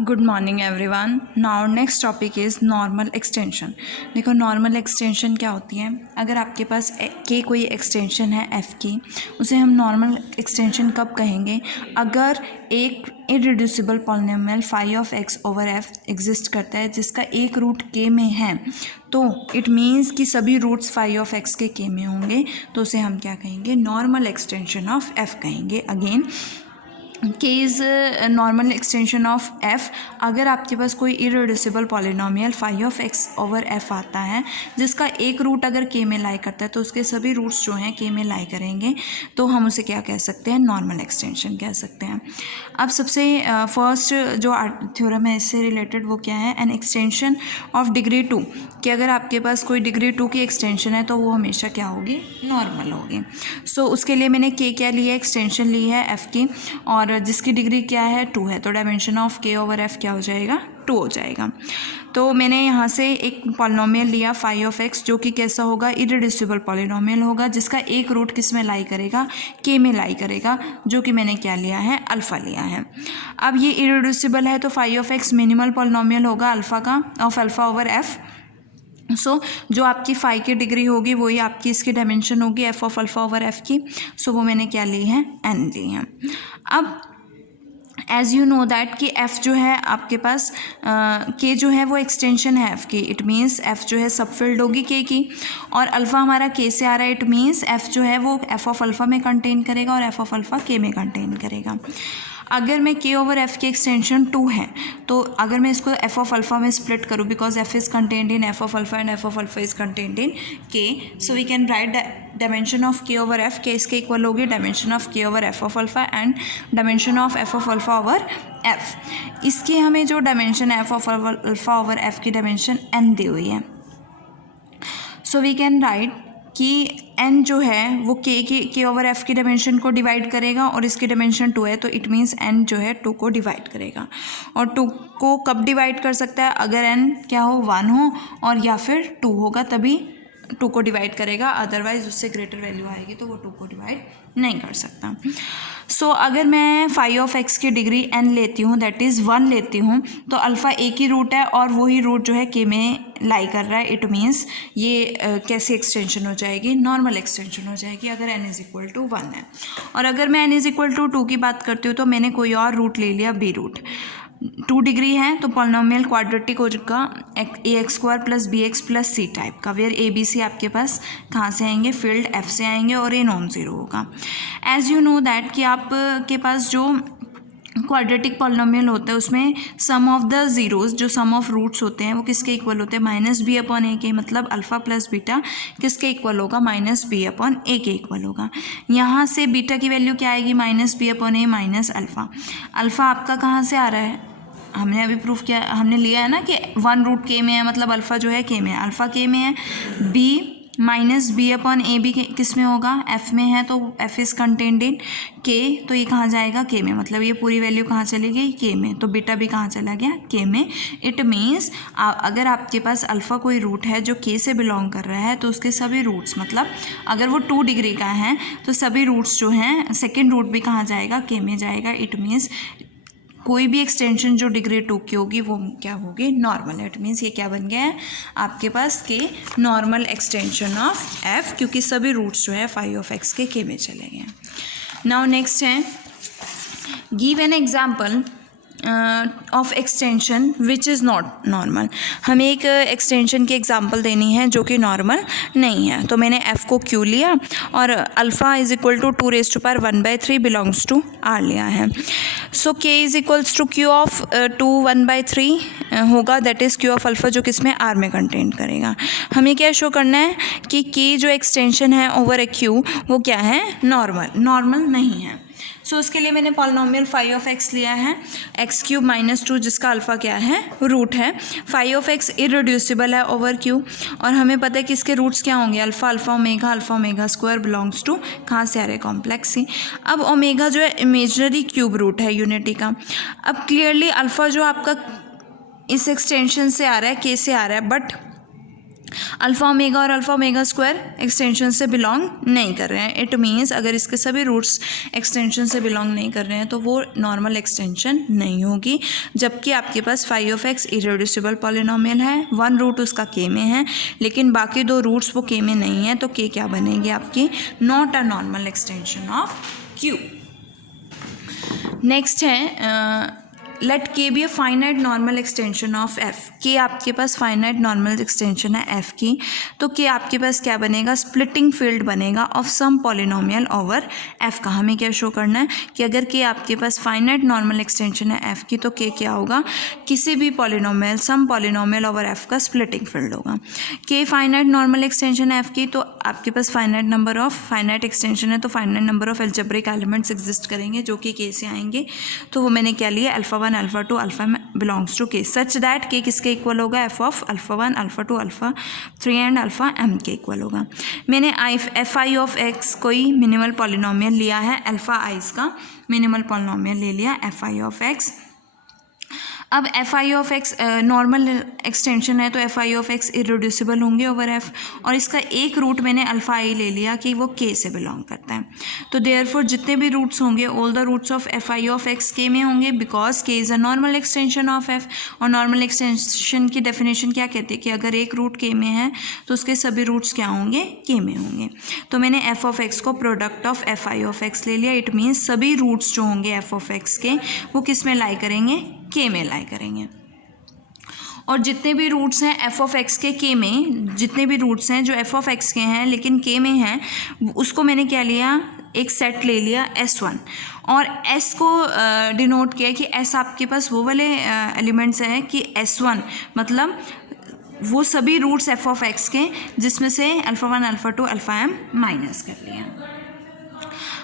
Good morning everyone. Now next topic is normal extension. देखो normal extension क्या होती है। अगर आपके पास के कोई एक्सटेंशन है एफ़ की, उसे हम नॉर्मल एक्सटेंशन कब कहेंगे? अगर एक irreducible polynomial phi of x over F exist करता है जिसका एक रूट के में है, तो इट मीन्स कि सभी रूट्स फाई ऑफ एक्स के में होंगे, तो उसे हम क्या कहेंगे? नॉर्मल एक्सटेंशन ऑफ एफ कहेंगे। Again K is normal extension of F. अगर आपके पास कोई irreducible polynomial phi of x over F आता है जिसका एक रूट अगर के में लाई करता है, तो उसके सभी रूट्स जो हैं के में लाई करेंगे, तो हम उसे क्या कह सकते हैं? नॉर्मल एक्सटेंशन कह सकते हैं। अब सबसे फर्स्ट जो थ्योरम है इससे रिलेटेड वो क्या है? एन एक्सटेंशन ऑफ डिग्री 2, कि अगर आपके पास कोई डिग्री 2 की एक्सटेंशन है तो वो हमेशा क्या होगी? नॉर्मल होगी। सो उसके लिए मैंने के क्या लिया? एक्सटेंशन ली है एफ़ की, और जिसकी डिग्री क्या है? 2 है, तो dimension of K over F क्या हो जाएगा? 2 हो जाएगा। तो मैंने यहाँ से एक पॉलिनोमियल लिया फाई ऑफ एक्स, जो कि कैसा होगा? इररिड्यूसिबल पॉलिनोमियल होगा जिसका एक रूट किस में लाई करेगा? के में लाई करेगा, जो कि मैंने क्या लिया है? अल्फ़ा लिया है। अब ये इररिड्यूसिबल है तो phi of x minimal polynomial होगा अल्फ़ा का, of alpha over F. So जो आपकी फाई की डिग्री होगी वही आपकी इसकी डायमेंशन होगी F of alpha over F की। सो वो मैंने क्या ली है? एन ली है। अब एज़ यू नो दैट कि एफ़ जो है आपके पास के जो है वो एक्सटेंशन है एफ़ की। इट मीन्स एफ़ जो है सबफील्ड होगी के की, और अल्फ़ा हमारा के से आ रहा है। इट मीन्स एफ़ जो है वो एफ़ ऑफ अल्फ़ा में कंटेन करेगा और एफ़ ऑफ अल्फ़ा के में कंटेन करेगा। अगर मैं के ओवर एफ़ की एक्सटेंशन 2 है, तो अगर मैं इसको एफ़ ऑफ अल्फ़ा में स्प्लिट करूँ, because F is contained in F of alpha and F of alpha is contained in K, so we can write dimension of K over F. के इसके इक्वल होगी dimension of K over F of alpha and dimension of F of alpha over F. इसकी हमें जो dimension है F of alpha over F की dimension n दी हुई है। सो वी कैन राइट कि n जो है वो के ओवर एफ की डायमेंशन को डिवाइड करेगा, और इसकी डायमेंशन 2 है, तो इट मीन्स n जो है 2 को डिवाइड करेगा। और 2 को कब डिवाइड कर सकता है? अगर n क्या हो? 1 हो, और या फिर 2 होगा तभी 2 को डिवाइड करेगा, अदरवाइज उससे ग्रेटर वैल्यू आएगी तो वो 2 को डिवाइड नहीं कर सकता। सो अगर मैं फाई ऑफ एक्स की डिग्री n लेती हूँ, दैट इज़ 1 लेती हूँ, तो अल्फ़ा एक ही रूट है और वही रूट जो है के में लाई कर रहा है। इट मीन्स ये कैसी एक्सटेंशन हो जाएगी? नॉर्मल एक्सटेंशन हो जाएगी अगर n इज़ इक्वल टू 1 है। और अगर मैं n इज़ इक्वल टू 2 की बात करती हूँ, तो मैंने कोई और रूट ले लिया, बी रूट। 2 डिग्री है तो पॉलिनोमियल क्वाड्रेटिक हो जाएगा a x square plus b x plus c type का, वेयर ए बी सी आपके पास कहाँ से आएंगे? फील्ड एफ से आएंगे, और ए नॉन ज़ीरो होगा। एज़ यू नो दैट कि आपके पास जो क्वाड्रेटिक पॉलिनोमियल होता है उसमें सम ऑफ द ज़ीरोज़, जो सम ऑफ रूट्स होते हैं, वो किसके इक्वल होते हैं? माइनस बी अपॉन ए के। मतलब अल्फ़ा प्लस बीटा किसके इक्वल होगा? माइनस बी अपॉन ए के इक्वल होगा। यहाँ से बीटा की वैल्यू क्या आएगी? माइनस बी अपॉन ए माइनस अल्फ़ा। अल्फ़ा आपका कहाँ से आ रहा है? हमने अभी प्रूफ किया, हमने लिया है ना कि 1 रूट के में है, मतलब अल्फ़ा जो है के में है, अल्फ़ा के में है। बी माइनस बी अपॉन ए भी किस में होगा? एफ में है, तो एफ इज़ कंटेन्ड इन के, तो ये कहाँ जाएगा? के में। मतलब ये पूरी वैल्यू कहाँ चली गई? के में। तो बीटा भी कहाँ चला गया? के में। इट मीन्स अगर आपके पास अल्फ़ा कोई रूट है जो के से बिलोंग कर रहा है, तो उसके सभी रूट्स, मतलब अगर वो 2 डिग्री का है तो सभी रूट्स जो हैं, सेकेंड रूट भी कहाँ जाएगा? के में जाएगा। इट मीन्स कोई भी एक्सटेंशन जो डिग्री 2 की होगी वो क्या होगी? नॉर्मल। इट मीन्स ये क्या बन गया है आपके पास? के नॉर्मल एक्सटेंशन ऑफ एफ, क्योंकि सभी रूट्स जो है फाई ऑफ एक्स के में चले गए। नाउ नेक्स्ट है, give an example of extension which is not normal. हमें एक एक्सटेंशन की एग्जांपल देनी है जो कि नॉर्मल नहीं है। तो मैंने f को q लिया और alpha is equal to 2 raise to power 1/3 belongs to r लिया है। So k is equals to q of 2 1/3 होगा, that is q of alpha, जो किसमें? r में कंटेन करेगा। हमें क्या शो करना है कि k जो एक्सटेंशन है ओवर q वो क्या है? नॉर्मल नहीं है। सो उसके लिए मैंने पॉलिनोमियल फाई ऑफ एक्स लिया है, एक्स क्यूब माइनस 2, जिसका अल्फ़ा क्या है? रूट है। फाई ऑफ एक्स इररिड्यूसिबल है ओवर क्यू, और हमें पता है कि इसके रूट्स क्या होंगे? Alpha alpha omega square belongs to कहाँ से आ रहे? Complex C. अब ओमेगा जो है इमेजनरी क्यूब रूट है यूनिटी का। अब क्लियरली अल्फ़ा जो आपका इस एक्सटेंशन से आ रहा है, के से आ रहा है, बट अल्फ़ा ओमेगा और अल्फ़ा ओमेगा स्क्वायर एक्सटेंशन से बिलोंग नहीं कर रहे हैं। इट मीन्स अगर इसके सभी रूट्स एक्सटेंशन से बिलोंग नहीं कर रहे हैं तो वो नॉर्मल एक्सटेंशन नहीं होगी। जबकि आपके पास phi of x irreducible polynomial है, वन रूट उसका के में है, लेकिन बाकी दो रूट्स वो के में नहीं है, तो के क्या बनेगी आपकी? Not a normal extension of Q. Next है let K be a finite normal extension of F. K आपके पास फाइनाइट नॉर्मल एक्सटेंशन है एफ की, तो के आपके पास क्या बनेगा? स्प्लिटिंग फील्ड बनेगा of some polynomial over F का। हमें क्या शो करना है कि अगर के आपके पास फाइनाइट नॉर्मल एक्सटेंशन है एफ की, तो के क्या होगा? किसी भी polynomial, some polynomial over F का स्प्लिटिंग फील्ड होगा। के फाइनाइट नॉर्मल एक्सटेंशन है एफ की, तो आपके पास finite number of, finite extension है तो finite number of algebraic elements exist करेंगे जो कि के से आएंगे। तो वो मैंने क्या लिया? Alpha 1 alpha 2 alpha belongs to K, such that K किसके इक्वल होगा? F of alpha 1 alpha 2 alpha 3 and alpha m के इक्वल होगा। मैंने एफ आई ऑफ एक्स कोई मिनिमल पॉलिनोमियल लिया है, अल्फा आइज का मिनिमल पॉलिनोमियल ले लिया एफ आई ऑफ एक्स। अब f i of x normal extension है तो f i of x irreducible होंगे ओवर एफ, और इसका एक रूट मैंने अल्फा आई ले लिया कि वो के से बिलोंग करता है। तो देयरफॉर जितने भी रूट्स होंगे all the roots of f i of x के में होंगे, because K is a normal extension of F. और नॉर्मल एक्सटेंशन की डेफिनेशन क्या कहती है कि अगर एक रूट के में है तो उसके सभी रूट्स क्या होंगे? के में होंगे। तो मैंने एफ ऑफ एक्स को product of f i of x ले लिया। इट मीन्स सभी रूट्स जो होंगे एफ ऑफ एक्स के वो किस में लाई करेंगे? के में लाई करेंगे। और जितने भी रूट्स हैं एफ ऑफ एक्स के में, जितने भी रूट्स हैं जो एफ ऑफ एक्स के हैं लेकिन के में हैं, उसको मैंने क्या लिया? एक सेट ले लिया S1, और S को डिनोट किया कि S आपके पास वो वाले एलिमेंट्स हैं कि S1 मतलब वो सभी रूट्स एफ ऑफ एक्स के जिसमें से alpha 1 alpha 2 alpha m minus कर लिया।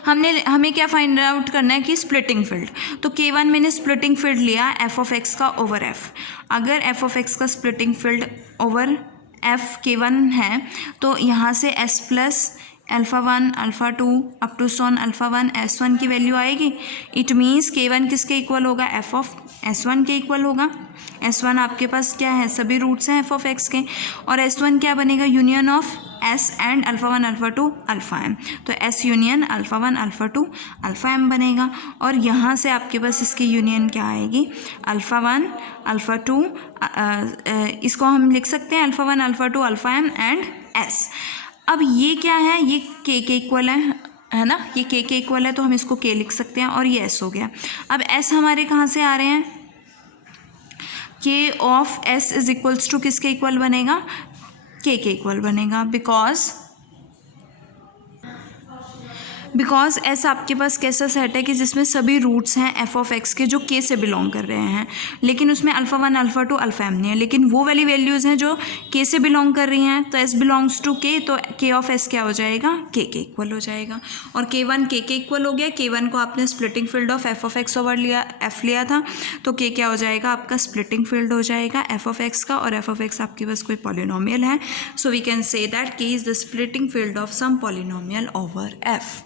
हमें क्या फाइंड आउट करना है कि स्प्लिटिंग फील्ड। तो K1 मैंने स्प्लिटिंग फील्ड लिया एफ ऑफ एक्स का ओवर एफ। अगर एफ ऑफ एक्स का splitting field over F K1 है तो यहाँ से S plus alpha 1 alpha 2 up to सोन अल्फा 1 S1 की वैल्यू आएगी। इट मीन्स K1 किसके इक्वल होगा? एफ ऑफ S1 के इक्वल होगा। S1 आपके पास क्या है? सभी रूट्स हैं एफ ऑफ एक्स के, और S1 क्या बनेगा? Union of S and alpha 1 alpha 2 alpha m. तो S union alpha 1 alpha 2 alpha m बनेगा। और यहाँ से आपके पास इसकी यूनियन क्या आएगी? अल्फा 1 अल्फा 2, इसको हम लिख सकते हैं alpha 1 alpha 2 alpha m and S। अब ये क्या है? ये के इक्वल है ना, ये के इक्वल है तो हम इसको के लिख सकते हैं, और ये S हो गया। अब S हमारे कहाँ से आ रहे हैं? K of S is equals to किसके इक्वल बनेगा? के इक्वल बनेगा, बिकॉज एस आपके पास कैसा सेट है कि जिसमें सभी रूट्स हैं एफ ऑफ एक्स के जो के से बिलोंग कर रहे हैं, लेकिन उसमें अल्फा 1 अल्फा 2 अल्फा एम नहीं है, लेकिन वो वाली वैल्यूज़ हैं जो के से बिलोंग कर रही हैं। तो एस बिलोंग्स टू के, तो के ऑफ एस क्या हो जाएगा? के इक्वल हो जाएगा। और K1 के इक्वल हो गया। K1 को आपने splitting field of F of x over लिया, एफ लिया था, तो के क्या हो जाएगा? आपका स्प्लिटिंग फील्ड हो जाएगा एफ ऑफ एक्स का, और एफ ऑफ एक्स आपके पास कोई पॉलिनोमियल है, so we can say that K is the splitting field of some polynomial over F.